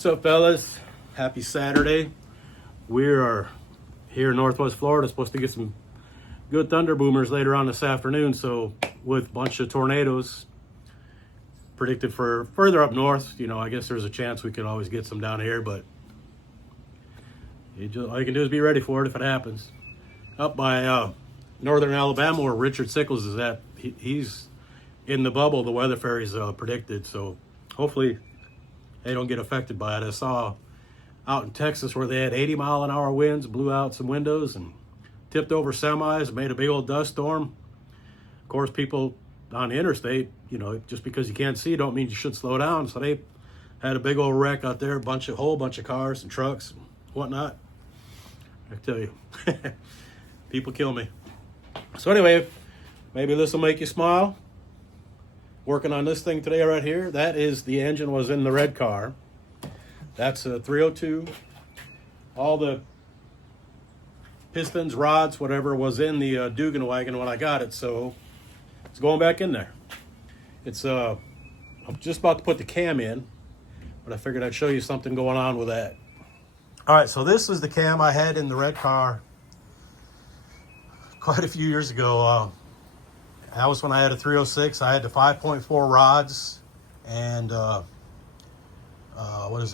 What's up, fellas? Happy Saturday. We are here in Northwest Florida, supposed to get some good thunder boomers later on this afternoon. So with a bunch of tornadoes predicted for further up north, I guess there's a chance we could always get some down here, but all you can do is be ready for it if it happens. Up by northern Alabama, where Richard Sickles is at, he's in the bubble the weather fairies predicted. So hopefully they don't get affected by it. I saw out in Texas where they had 80-mile-an-hour winds, blew out some windows and tipped over semis, made a big old dust storm. Of course, people on the interstate, just because you can't see don't mean you should slow down. So they had a big old wreck out there, whole bunch of cars and trucks and whatnot. I tell you, people kill me. So anyway, maybe this will make you smile. Working on this thing today right here. That is the engine was in the red car. That's a 302. All the pistons, rods, whatever was in the Dugan wagon when I got it. So it's going back in there. It's I'm just about to put the cam in, but I figured I'd show you something going on with that. All right, so this is the cam I had in the red car quite a few years ago. That was when I had a 306. I had the 5.4 rods and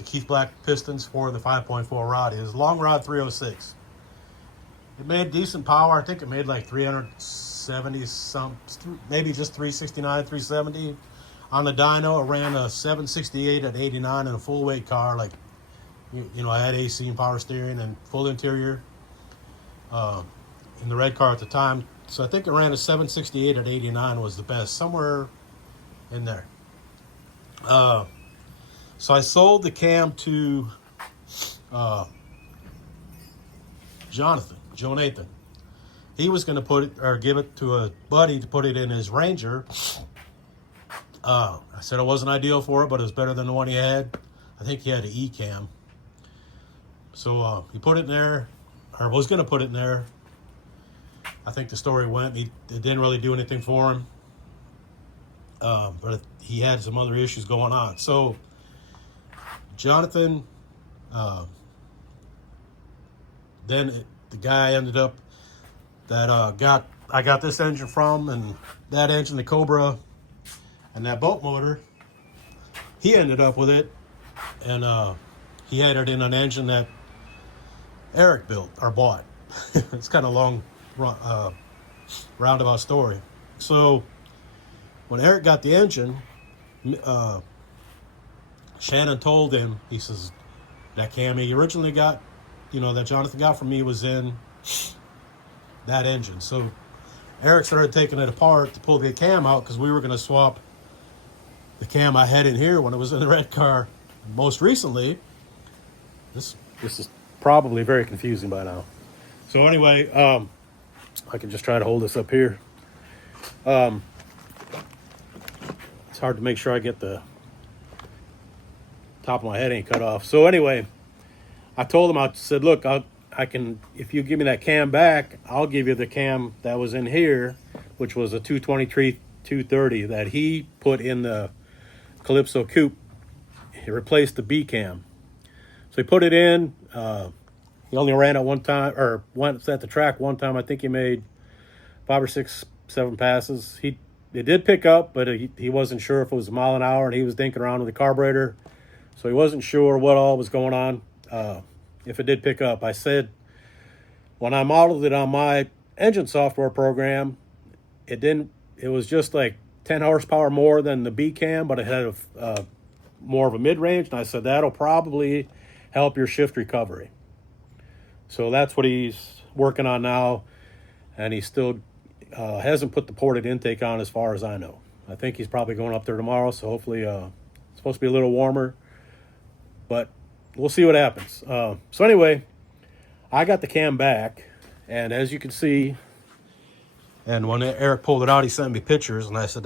Keith Black pistons for the 5.4 rod. It was long rod 306. It made decent power. I think it made like 370 some, maybe just 369, 370 on the dyno. It ran a 768 at 89 in a full weight car. Like, I had AC and power steering and full interior in the red car at the time. So I think it ran a 768 at 89 was the best, somewhere in there. So I sold the cam to Joe Nathan. He was going to give it to a buddy to put it in his Ranger. I said it wasn't ideal for it, but it was better than the one he had. I think he had an E cam. So he put it in there, or was going to put it in there. I think the story went, it didn't really do anything for him. But he had some other issues going on. So Jonathan, then the guy ended up that I got this engine from, and that engine, the Cobra, and that boat motor, he ended up with it, and he had it in an engine that Eric built or bought. It's kind of long roundabout story. So when Eric got the engine, Shannon told him, he says, that cam he originally got, that Jonathan got from me was in that engine. So Eric started taking it apart to pull the cam out because we were going to swap the cam I had in here when it was in the red car most recently. This is probably very confusing by now. So anyway, I can just try to hold this up here. It's hard to make sure I get the top of my head ain't cut off. So anyway, I told him, I said, look, I can, if you give me that cam back, I'll give you the cam that was in here, which was a 223 230 that he put in the Calypso coupe. He replaced the B cam. So he put it in. He only ran it one time, or once at the track one time. I think he made 5 or 6, 7 passes. It did pick up, but he wasn't sure if it was a mile an hour, and he was dinking around with the carburetor. So he wasn't sure what all was going on, if it did pick up. I said, when I modeled it on my engine software program, it was just like 10 horsepower more than the B cam, but it had more of a mid-range. And I said, that'll probably help your shift recovery. So that's what he's working on now. And he still hasn't put the ported intake on as far as I know. I think he's probably going up there tomorrow. So hopefully it's supposed to be a little warmer. But we'll see what happens. So anyway, I got the cam back. And as you can see, and when Eric pulled it out, he sent me pictures. And I said,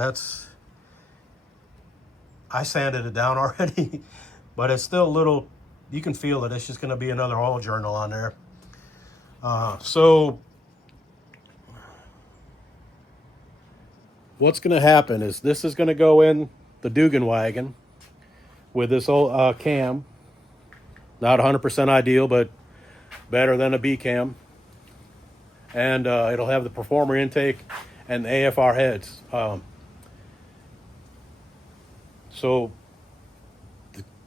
I sanded it down already. But it's still a little, you can feel it. It's just going to be another oil journal on there. So what's going to happen is this is going to go in the Dugan wagon with this old cam. Not 100% ideal, but better than a B cam. And it'll have the performer intake and the AFR heads. So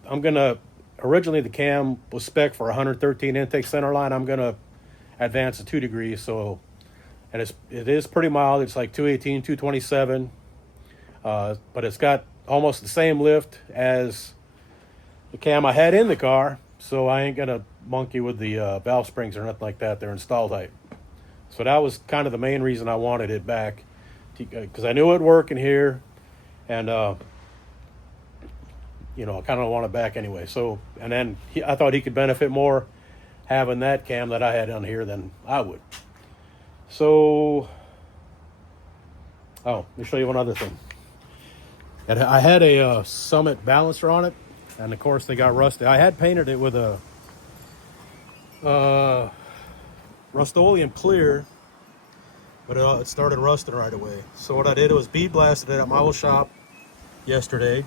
I'm gonna, originally the cam was spec for 113 intake center line. I'm gonna advance it 2 degrees. So, and it is pretty mild. It's like 218, 227, but it's got almost the same lift as the cam I had in the car. So I ain't gonna monkey with the valve springs or nothing like that. They're installed height. So that was kind of the main reason I wanted it back, because I knew it'd work in here, and you know, I kind of want it back anyway. So, and then I thought he could benefit more having that cam that I had on here than I would. So, oh, let me show you one other thing. And I had a Summit balancer on it, and of course they got rusted. I had painted it with a Rust-Oleum clear, but it started rusting right away. So what I did was bead blasted it at my old shop yesterday,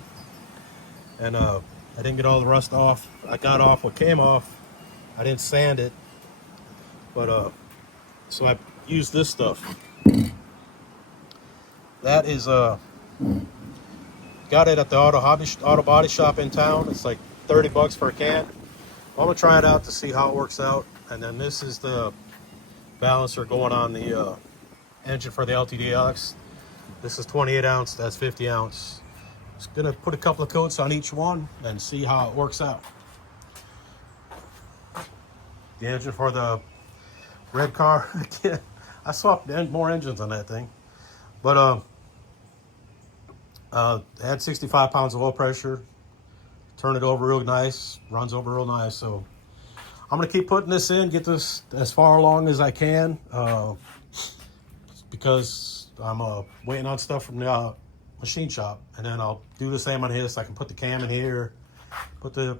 and I didn't get all the rust off. I got off what came off. I didn't sand it, but so I used this stuff. That is got it at the auto body shop in town. It's like 30 bucks for a can. I'm gonna try it out to see how it works out. And then this is the balancer going on the engine for the LTDX. This is 28 ounce, that's 50 ounce. Just gonna put a couple of coats on each one and see how it works out. The engine for the red car, I swapped more engines on that thing. But it had 65 pounds of oil pressure. Turn it over real nice, runs over real nice. So I'm gonna keep putting this in, get this as far along as I can, because I'm waiting on stuff from the machine shop, and then I'll do the same on his. I can put the cam in here, put the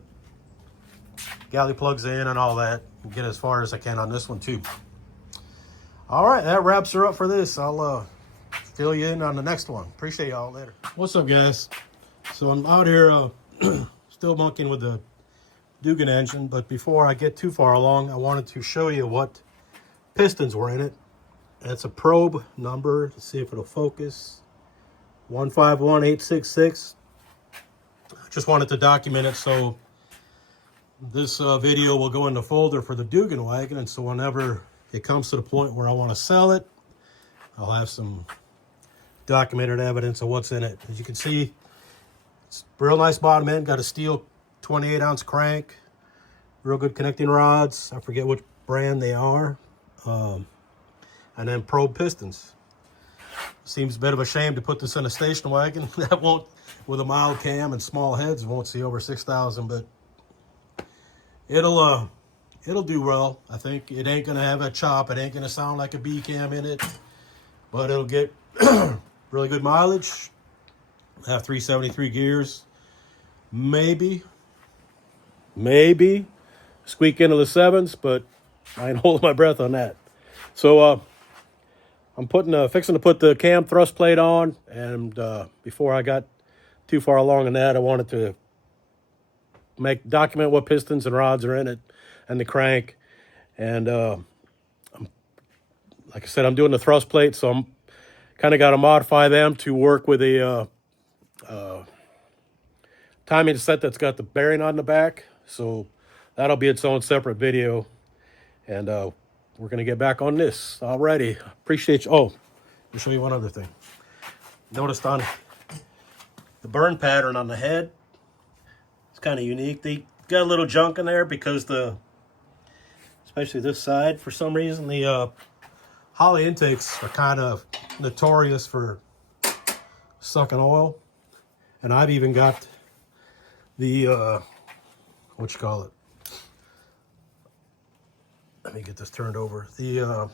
galley plugs in and all that, and get as far as I can on this one too. All right, that wraps her up for this. I'll fill you in on the next one. Appreciate y'all later. What's up, guys? So I'm out here still monkeying with the Dugan engine, but before I get too far along, I wanted to show you what pistons were in it. It's a probe number. Let's see if it'll focus. 151866. I just wanted to document it, so this video will go in the folder for the Dugan wagon, and so whenever it comes to the point where I want to sell it, I'll have some documented evidence of what's in it. As you can see, it's real nice bottom end, got a steel 28 ounce crank, real good connecting rods. I forget which brand they are. And then probe pistons. Seems a bit of a shame to put this in a station wagon that won't, with a mild cam and small heads, won't see over 6,000, but it'll do well. I think it ain't gonna have a chop. It ain't gonna sound like a B cam in it, but it'll get really good mileage. Have 373 gears, maybe squeak into the 7s, but I ain't holding my breath on that. So I'm fixing to put the cam thrust plate on, and before I got too far along in that, I wanted to document what pistons and rods are in it, and the crank. And like I said, I'm doing the thrust plate, so I'm kind of got to modify them to work with a timing set that's got the bearing on the back. So that'll be its own separate video, and we're gonna get back on this. Alrighty, appreciate you. Oh, let me show you one other thing. Noticed on the burn pattern on the head, it's kind of unique. They got a little junk in there because especially this side, for some reason, the Holley intakes are kind of notorious for sucking oil. And I've even got the, what you call it? Let me get this turned over. The,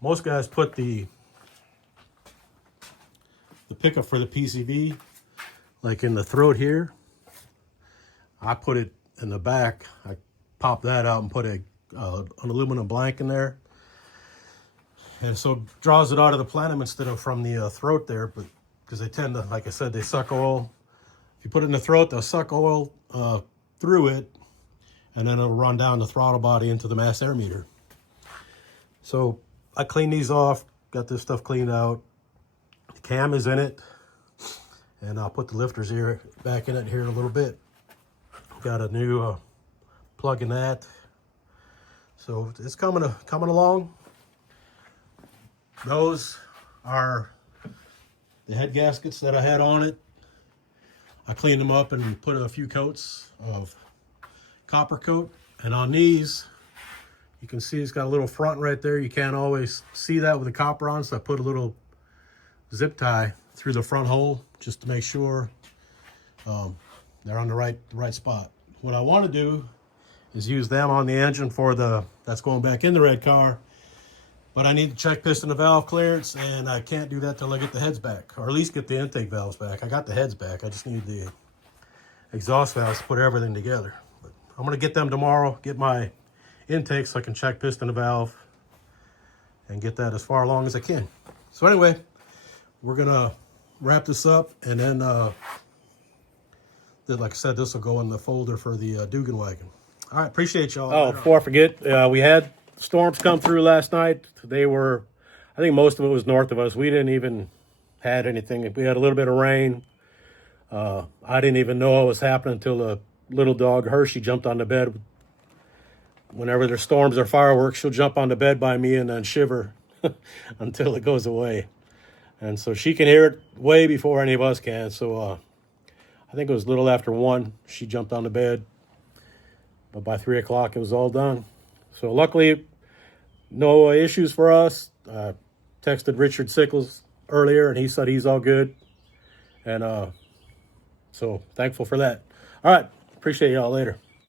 most guys put the pickup for the PCV, like in the throat here. I put it in the back. I popped that out and put an aluminum blank in there. And so it draws it out of the plenum instead of from the throat there, but because they tend to, like I said, they suck oil. If you put it in the throat, they'll suck oil through it, and then it'll run down the throttle body into the mass air meter. So I cleaned these off, got this stuff cleaned out. The cam is in it, and I'll put the lifters here back in it here in a little bit. Got a new plug in that. So it's coming along. Those are the head gaskets that I had on it. I cleaned them up and put a few coats of copper coat. And on these, you can see it's got a little front right there. You can't always see that with the copper on, so I put a little zip tie through the front hole just to make sure they're on the right spot. What I want to do is use them on the engine for that's going back in the red car. But I need to check piston and valve clearance, and I can't do that till I get the heads back, or at least get the intake valves back. I got the heads back. I just need the exhaust valves to put everything together. But I'm going to get them tomorrow, get my intake so I can check piston and valve and get that as far along as I can. So anyway, we're going to wrap this up, and then, like I said, this will go in the folder for the Dugan wagon. All right, appreciate y'all. Oh, before I forget, we had storms come through last night. They were, I think most of it was north of us. We didn't even had anything. We had a little bit of rain. I didn't even know it was happening until the little dog Hershey jumped on the bed. Whenever there's storms or fireworks, she'll jump on the bed by me and then shiver until it goes away. And so she can hear it way before any of us can. So I think it was a little after 1, she jumped on the bed. But by 3 o'clock, it was all done. So luckily, no issues for us. Texted Richard Sickles earlier, and he said he's all good. And so thankful for that. All right. Appreciate y'all later.